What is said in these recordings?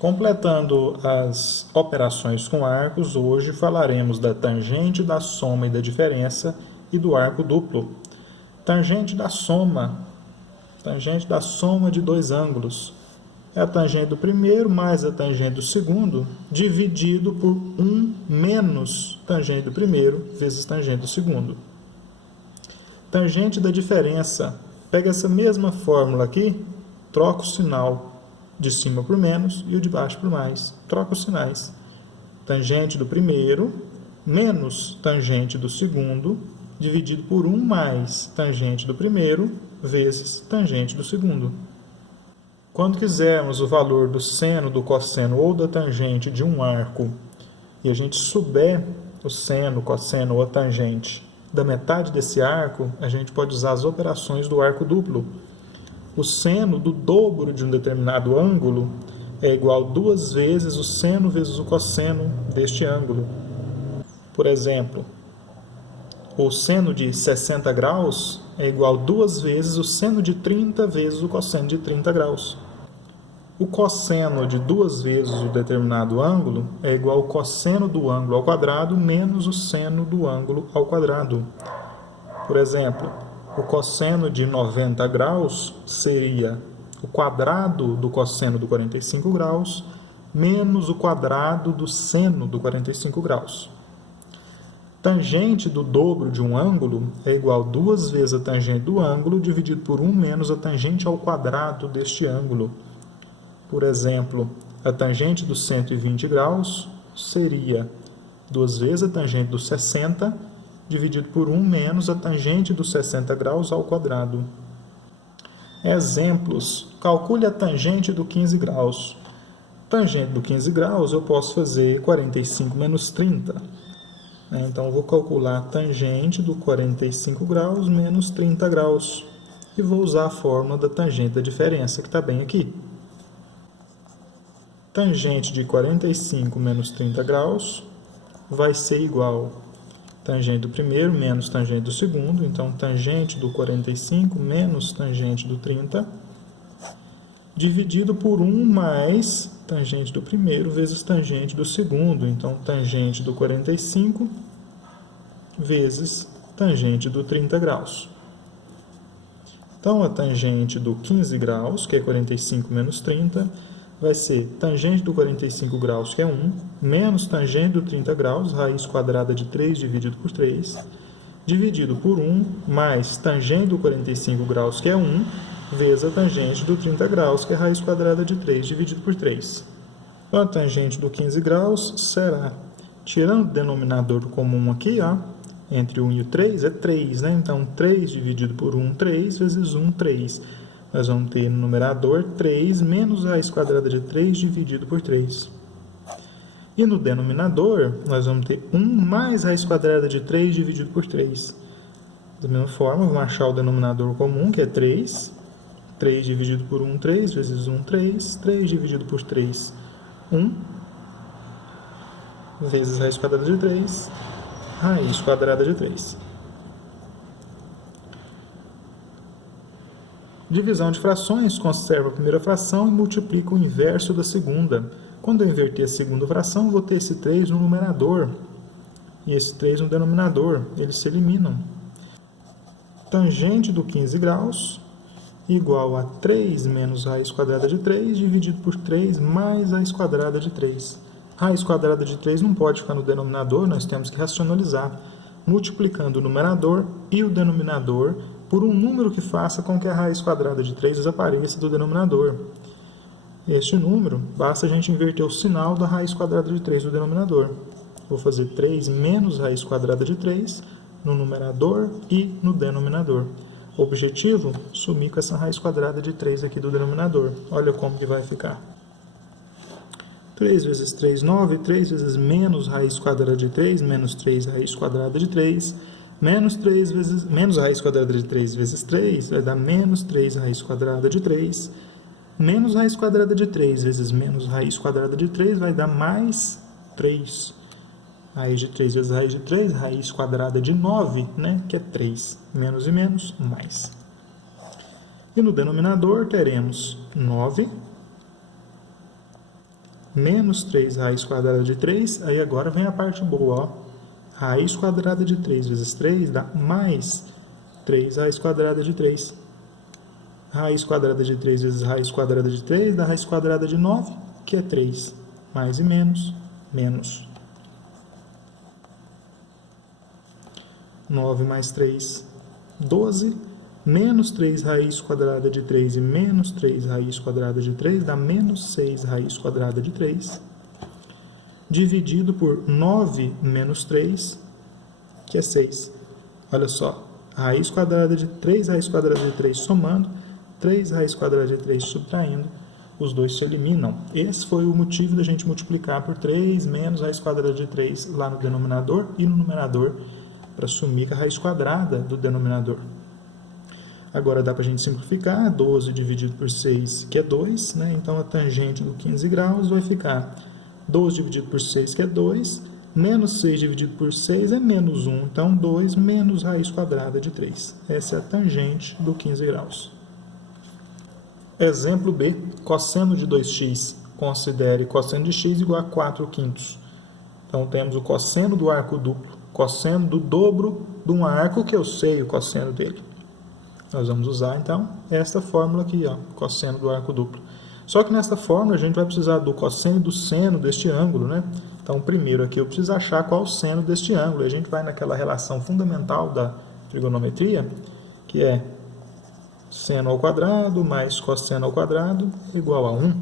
Completando as operações com arcos, hoje falaremos da tangente, da soma e da diferença e do arco duplo. Tangente da soma de dois ângulos. É a tangente do primeiro mais a tangente do segundo, dividido por 1 menos tangente do primeiro vezes tangente do segundo. Tangente da diferença. Pega essa mesma fórmula aqui, troca o sinal de cima por menos e o de baixo por mais. Troca os sinais. Tangente do primeiro menos tangente do segundo, dividido por 1 mais tangente do primeiro vezes tangente do segundo. Quando quisermos o valor do seno, do cosseno ou da tangente de um arco e a gente souber o seno, cosseno ou a tangente da metade desse arco, a gente pode usar as operações do arco duplo. O seno do dobro de um determinado ângulo é igual a 2 vezes o seno vezes o cosseno deste ângulo. Por exemplo, o seno de 60 graus é igual a 2 vezes o seno de 30 vezes o cosseno de 30 graus. O cosseno de 2 vezes o determinado ângulo é igual ao cosseno do ângulo ao quadrado menos o seno do ângulo ao quadrado. Por exemplo, o cosseno de 90 graus seria o quadrado do cosseno do 45 graus menos o quadrado do seno do 45 graus. Tangente do dobro de um ângulo é igual a 2 vezes a tangente do ângulo dividido por 1 menos a tangente ao quadrado deste ângulo. Por exemplo, a tangente dos 120 graus seria 2 vezes a tangente dos 60 dividido por 1 menos a tangente dos 60 graus ao quadrado. Exemplos. Calcule a tangente do 15 graus. Tangente do 15 graus eu posso fazer 45 menos 30. Então, eu vou calcular a tangente do 45 graus menos 30 graus. E vou usar a fórmula da tangente da diferença, que está bem aqui. Tangente de 45 menos 30 graus vai ser igual a tangente do primeiro menos tangente do segundo. Então, tangente do 45 menos tangente do 30, dividido por 1 mais tangente do primeiro vezes tangente do segundo. Então, tangente do 45 vezes tangente do 30 graus. Então, a tangente do 15 graus, que é 45 menos 30, vai ser tangente do 45 graus, que é 1, menos tangente do 30 graus, raiz quadrada de 3 dividido por 3, dividido por 1, mais tangente do 45 graus, que é 1, vezes a tangente do 30 graus, que é raiz quadrada de 3 dividido por 3. Então, a tangente do 15 graus será, tirando o denominador comum aqui, ó, entre 1 e o 3, é 3, né? Então, 3 dividido por 1, 3, vezes 1, 3. Nós vamos ter no numerador 3 menos a raiz quadrada de 3 dividido por 3. E no denominador, nós vamos ter 1 mais raiz quadrada de 3 dividido por 3. Da mesma forma, vamos achar o denominador comum, que é 3. 3 dividido por 1, 3, vezes 1, 3. 3 dividido por 3, 1. Vezes raiz quadrada de 3. Raiz quadrada de 3. Divisão de frações, conserva a primeira fração e multiplica o inverso da segunda. Quando eu inverter a segunda fração, vou ter esse 3 no numerador e esse 3 no denominador. Eles se eliminam. Tangente do 15 graus igual a 3 menos raiz quadrada de 3 dividido por 3 mais raiz quadrada de 3. Raiz quadrada de 3 não pode ficar no denominador, nós temos que racionalizar, multiplicando o numerador e o denominador por um número que faça com que a raiz quadrada de 3 desapareça do denominador. Este número, basta a gente inverter o sinal da raiz quadrada de 3 do denominador. Vou fazer 3 menos raiz quadrada de 3 no numerador e no denominador. O objetivo, sumir com essa raiz quadrada de 3 aqui do denominador. Olha como que vai ficar. 3 vezes 3, 9. 3 vezes menos raiz quadrada de 3, menos 3 raiz quadrada de 3. Menos raiz quadrada de 3 vezes 3 vai dar menos 3 raiz quadrada de 3. Menos raiz quadrada de 3 vezes menos raiz quadrada de 3 vai dar mais 3. Raiz de 3 vezes raiz de 3, raiz quadrada de 9, né, que é 3. Menos e menos, mais. E no denominador teremos 9 menos 3 raiz quadrada de 3, aí agora vem a parte boa, ó. Raiz quadrada de 3 vezes 3 dá mais 3 raiz quadrada de 3. Raiz quadrada de 3 vezes raiz quadrada de 3 dá raiz quadrada de 9, que é 3. Mais e menos, menos. 9 mais 3, 12. Menos 3 raiz quadrada de 3 e menos 3 raiz quadrada de 3 dá menos 6 raiz quadrada de 3. Dividido por 9 menos 3, que é 6. Olha só, raiz quadrada de 3 raiz quadrada de 3 somando, 3 raiz quadrada de 3 subtraindo, os dois se eliminam. Esse foi o motivo da gente multiplicar por 3 menos raiz quadrada de 3 lá no denominador e no numerador, para sumir a raiz quadrada do denominador. Agora dá para a gente simplificar, 12 dividido por 6, que é 2, né? Então a tangente do 15 graus vai ficar 12 dividido por 6, que é 2, menos 6 dividido por 6 é menos 1, então 2 menos raiz quadrada de 3. Essa é a tangente do 15 graus. Exemplo B, cosseno de 2x. Considere cosseno de x igual a 4 quintos. Então temos o cosseno do arco duplo, cosseno do dobro de um arco que eu sei o cosseno dele. Nós vamos usar, então, esta fórmula aqui, ó, cosseno do arco duplo. Só que nesta fórmula a gente vai precisar do cosseno e do seno deste ângulo, né? Então, primeiro aqui eu preciso achar qual o seno deste ângulo. A gente vai naquela relação fundamental da trigonometria, que é seno ao quadrado mais cosseno ao quadrado igual a 1.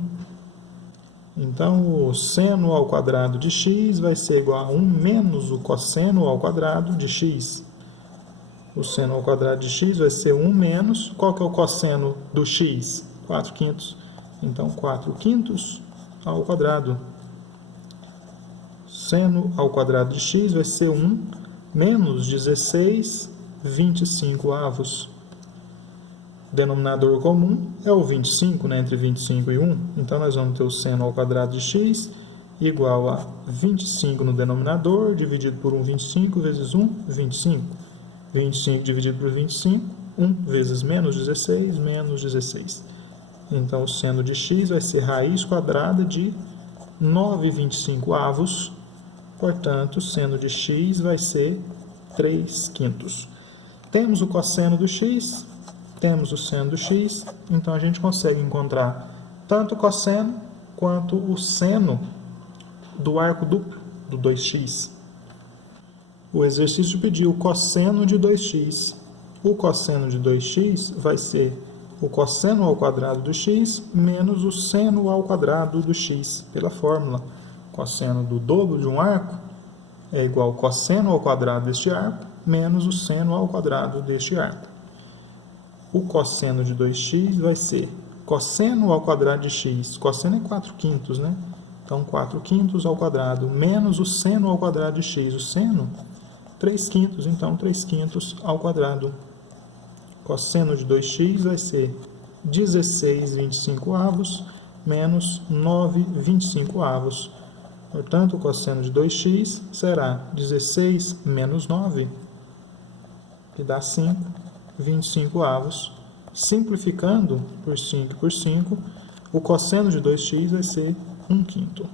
Então, o seno ao quadrado de x vai ser igual a 1 menos o cosseno ao quadrado de x. O seno ao quadrado de x vai ser 1 menos, qual que é o cosseno do x? 4 quintos. Então, 4 quintos ao quadrado. Seno ao quadrado de x vai ser 1 menos 16, 25 avos. Denominador comum é o 25, né, entre 25 e 1. Então, nós vamos ter o seno ao quadrado de x igual a 25 no denominador, dividido por 1, 25, vezes 1, 25. 25 dividido por 25, 1 vezes menos 16, menos 16. Então, o seno de x vai ser raiz quadrada de 9,25 avos. Portanto, o seno de x vai ser 3 quintos. Temos o cosseno do x, temos o seno do x, então a gente consegue encontrar tanto o cosseno quanto o seno do arco duplo, do 2x. O exercício pediu o cosseno de 2x. O cosseno de 2x vai ser o cosseno ao quadrado do x menos o seno ao quadrado do x, pela fórmula. Cosseno do dobro de um arco é igual ao cosseno ao quadrado deste arco menos o seno ao quadrado deste arco. O cosseno de 2x vai ser cosseno ao quadrado de x. Cosseno é 4 quintos, né? Então, 4 quintos ao quadrado menos o seno ao quadrado de x. O seno, 3 quintos, então 3 quintos ao quadrado. Cosseno de 2x vai ser 16,25 avos menos 9,25 avos. Portanto, o cosseno de 2x será 16 menos 9, que dá 5, 25 avos. Simplificando por 5 por 5, o cosseno de 2x vai ser 1 quinto.